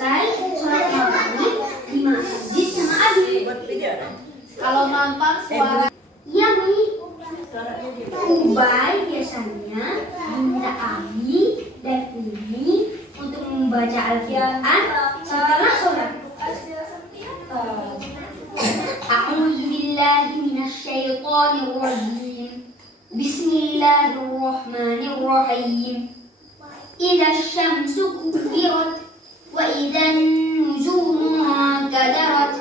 selesai sholat maghrib di masjid sama Abi. Kalau nonton suara iya Mi. Ubay biasanya minta Abi dan Umi untuk membaca Al-Quran setelah sholat. A'udzu billahi minasyaitonir rajim. Bismillahirrahmanirrahim. Idza syamsu kuwirat wa idzan nujumu kadarat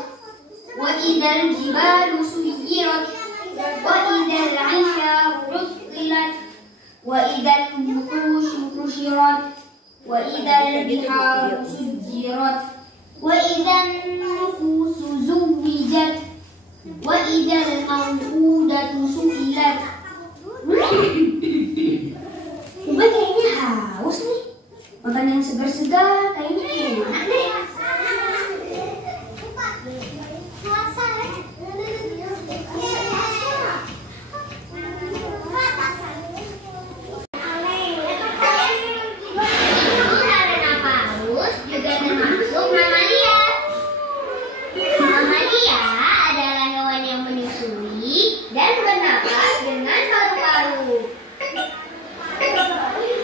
wa idzal jibalu suyirat wa idzal 'isharu 'uttilat wa idzal wuhushu husyirat wa idzal biharu sujjirat wa idzan nufusu zuwijat wa idzal maw'udatu su'ilat. Ubay kayaknya haus nih. Makan yang segar-segar kayaknya enak deh.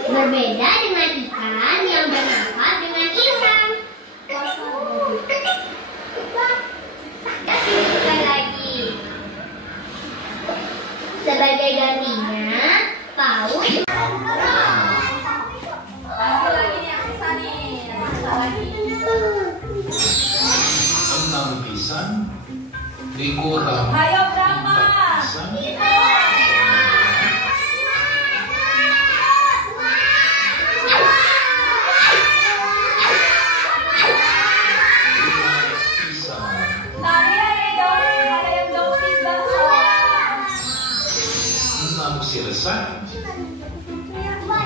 Berbeda dengan ikan yang bernafas dengan insang. Sekali lagi. Sebagai gantinya, paus. Enam pisang dikurang. Ayo berapa? Sirsa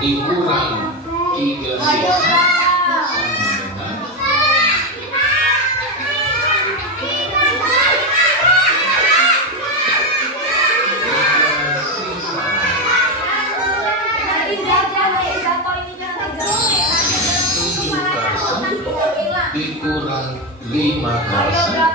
dikurang 3 sirsa sama dengan 7 karsa dikurang 5 karsa.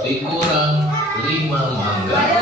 Dikurang 5 mangga.